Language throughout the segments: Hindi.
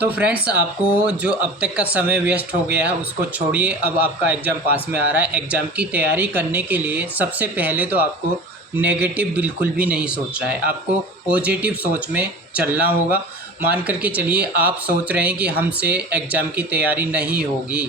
तो फ्रेंड्स, आपको जो अब तक का समय वेस्ट हो गया है उसको छोड़िए। अब आपका एग्ज़ाम पास में आ रहा है। एग्ज़ाम की तैयारी करने के लिए सबसे पहले तो आपको नेगेटिव बिल्कुल भी नहीं सोचना है, आपको पॉजिटिव सोच में चलना होगा। मान कर के चलिए, आप सोच रहे हैं कि हमसे एग्ज़ाम की तैयारी नहीं होगी,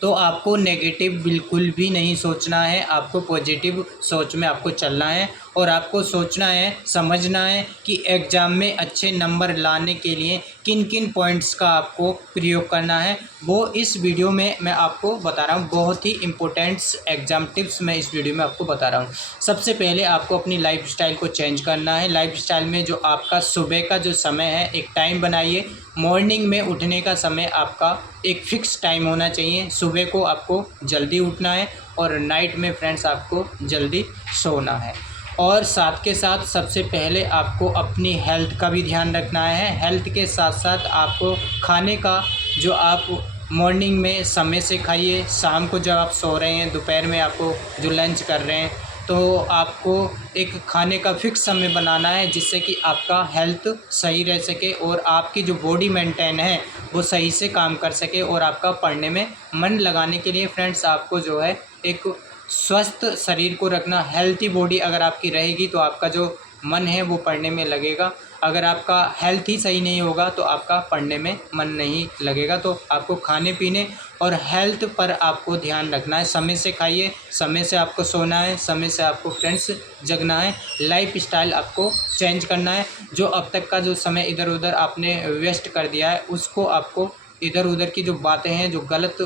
तो आपको नेगेटिव बिल्कुल भी नहीं सोचना है, आपको पॉजिटिव सोच में आपको चलना है। और आपको सोचना है, समझना है कि एग्ज़ाम में अच्छे नंबर लाने के लिए किन किन पॉइंट्स का आपको प्रयोग करना है, वो इस वीडियो में मैं आपको बता रहा हूँ। बहुत ही इंपॉर्टेंट्स एग्ज़ाम टिप्स मैं इस वीडियो में आपको बता रहा हूँ। सबसे पहले आपको अपनी लाइफस्टाइल को चेंज करना है। लाइफस्टाइल में जो आपका सुबह का जो समय है, एक टाइम बनाइए। मॉर्निंग में उठने का समय आपका एक फ़िक्स टाइम होना चाहिए। सुबह को आपको जल्दी उठना है और नाइट में फ्रेंड्स आपको जल्दी सोना है। और साथ के साथ सबसे पहले आपको अपनी हेल्थ का भी ध्यान रखना है। हेल्थ के साथ साथ आपको खाने का जो आप मॉर्निंग में समय से खाइए, शाम को जब आप सो रहे हैं, दोपहर में आपको जो लंच कर रहे हैं, तो आपको एक खाने का फ़िक्स समय बनाना है, जिससे कि आपका हेल्थ सही रह सके और आपकी जो बॉडी मेंटेन है वो सही से काम कर सके। और आपका पढ़ने में मन लगाने के लिए फ्रेंड्स आपको जो है एक स्वस्थ शरीर को रखना। हेल्थी बॉडी अगर आपकी रहेगी तो आपका जो मन है वो पढ़ने में लगेगा। अगर आपका हेल्थ ही सही नहीं होगा तो आपका पढ़ने में मन नहीं लगेगा। तो आपको खाने पीने और हेल्थ पर आपको ध्यान रखना है। समय से खाइए, समय से आपको सोना है, समय से आपको फ्रेंड्स जगना है। लाइफ स्टाइल आपको चेंज करना है। जो अब तक का जो समय इधर उधर आपने वेस्ट कर दिया है, उसको आपको इधर उधर की जो बातें हैं, जो गलत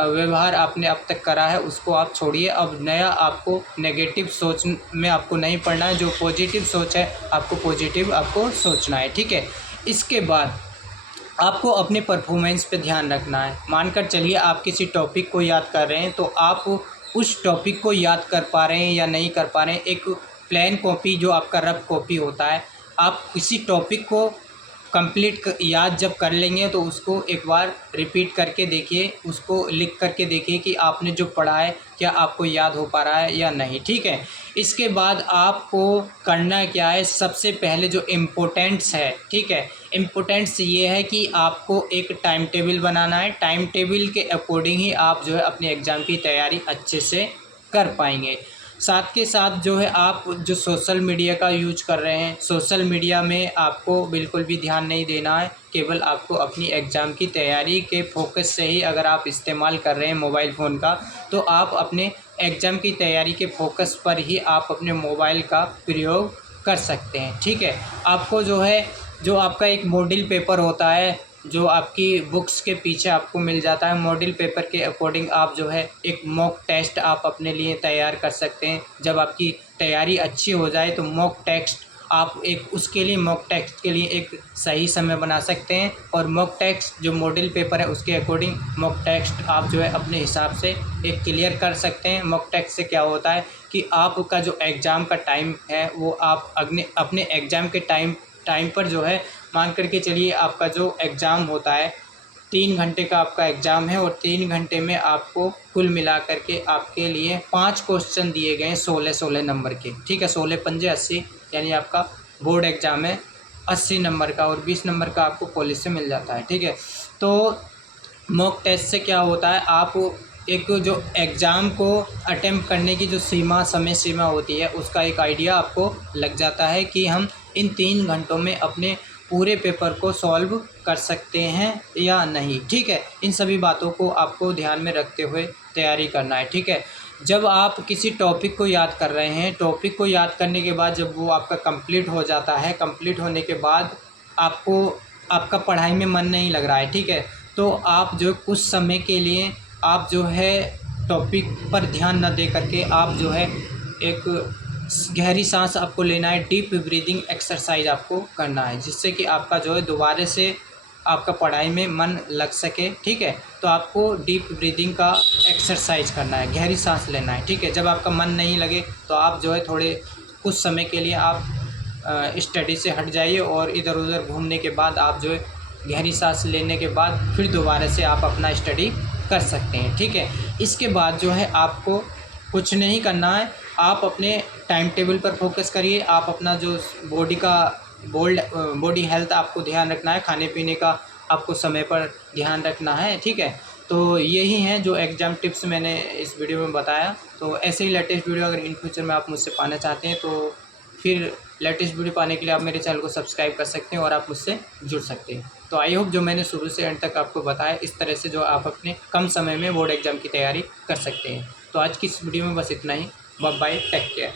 व्यवहार आपने अब तक करा है, उसको आप छोड़िए। अब नया आपको नेगेटिव सोच में आपको नहीं पड़ना है। जो पॉजिटिव सोच है, आपको पॉजिटिव आपको सोचना है, ठीक है। इसके बाद आपको अपने परफॉर्मेंस पे ध्यान रखना है। मानकर चलिए आप किसी टॉपिक को याद कर रहे हैं, तो आप उस टॉपिक को याद कर पा रहे हैं या नहीं कर पा रहे हैं। एक प्लेन कॉपी, जो आपका रफ कॉपी होता है, आप किसी टॉपिक को कंप्लीट याद जब कर लेंगे तो उसको एक बार रिपीट करके देखिए, उसको लिख करके देखिए कि आपने जो पढ़ा है क्या आपको याद हो पा रहा है या नहीं, ठीक है। इसके बाद आपको करना क्या है, सबसे पहले जो इम्पोर्टेंट्स है, ठीक है, इम्पोर्टेंट्स ये है कि आपको एक टाइम टेबल बनाना है। टाइम टेबल के अकॉर्डिंग ही आप जो है अपने एग्ज़ाम की तैयारी अच्छे से कर पाएंगे। साथ के साथ जो है आप जो सोशल मीडिया का यूज कर रहे हैं, सोशल मीडिया में आपको बिल्कुल भी ध्यान नहीं देना है। केवल आपको अपनी एग्ज़ाम की तैयारी के फोकस से ही, अगर आप इस्तेमाल कर रहे हैं मोबाइल फ़ोन का, तो आप अपने एग्ज़ाम की तैयारी के फोकस पर ही आप अपने मोबाइल का प्रयोग कर सकते हैं, ठीक है। आपको जो है, जो आपका एक मॉडल पेपर होता है, जो आपकी बुक्स के पीछे आपको मिल जाता है, मॉडल पेपर के अकॉर्डिंग आप जो है एक मॉक टेस्ट आप अपने लिए तैयार कर सकते हैं। जब आपकी तैयारी अच्छी हो जाए तो मॉक टेस्ट आप एक उसके लिए, मॉक टेस्ट के लिए एक सही समय बना सकते हैं। और मॉक टेस्ट जो मॉडल पेपर है उसके अकॉर्डिंग मॉक टेस्ट आप जो है अपने हिसाब से एक क्लियर कर सकते हैं। मॉक टेस्ट से क्या होता है कि आपका जो एग्ज़ाम का टाइम है वो आप अपने एग्ज़ाम के टाइम पर जो है, मान करके चलिए आपका जो एग्ज़ाम होता है 3 घंटे का आपका एग्ज़ाम है, और 3 घंटे में आपको कुल मिला करके आपके लिए 5 क्वेश्चन दिए गए हैं 16-16 नंबर के, ठीक है। 16 पंजे 80, यानी आपका बोर्ड एग्ज़ाम है 80 नंबर का, और 20 नंबर का आपको कॉलेज से मिल जाता है, ठीक है। तो मॉक टेस्ट से क्या होता है, आप एक जो एग्ज़ाम को अटेम्प्ट करने की जो समय सीमा होती है, उसका एक आइडिया आपको लग जाता है कि हम इन 3 घंटों में अपने पूरे पेपर को सॉल्व कर सकते हैं या नहीं, ठीक है। इन सभी बातों को आपको ध्यान में रखते हुए तैयारी करना है, ठीक है। जब आप किसी टॉपिक को याद कर रहे हैं, टॉपिक को याद करने के बाद जब वो आपका कंप्लीट हो जाता है, कंप्लीट होने के बाद आपको, आपका पढ़ाई में मन नहीं लग रहा है, ठीक है, तो आप जो कुछ समय के लिए आप जो है टॉपिक पर ध्यान न दे करके आप जो है एक गहरी सांस आपको लेना है। डीप ब्रीदिंग एक्सरसाइज आपको करना है, जिससे कि आपका जो है दोबारा से आपका पढ़ाई में मन लग सके, ठीक है। तो आपको डीप ब्रीदिंग का एक्सरसाइज करना है, गहरी सांस लेना है, ठीक है। जब आपका मन नहीं लगे तो आप जो है थोड़े कुछ समय के लिए आप स्टडी से हट जाइए, और इधर उधर घूमने के बाद आप जो है गहरी सांस लेने के बाद फिर दोबारा से आप अपना स्टडी कर सकते हैं, ठीक है। इसके बाद जो है आपको कुछ नहीं करना है, आप अपने टाइम टेबल पर फोकस करिए। आप अपना जो बॉडी का बॉडी हेल्थ आपको ध्यान रखना है, खाने पीने का आपको समय पर ध्यान रखना है, ठीक है। तो यही हैं जो एग्ज़ाम टिप्स मैंने इस वीडियो में बताया। तो ऐसे ही लेटेस्ट वीडियो अगर इन फ्यूचर में आप मुझसे पाना चाहते हैं तो फिर लेटेस्ट वीडियो पाने के लिए आप मेरे चैनल को सब्सक्राइब कर सकते हैं और आप मुझसे जुड़ सकते हैं। तो आई होप जो मैंने शुरू से एंड तक आपको बताया इस तरह से जो आप अपने कम समय में बोर्ड एग्ज़ाम की तैयारी कर सकते हैं। तो आज की इस वीडियो में बस इतना ही। Bye bye, take care.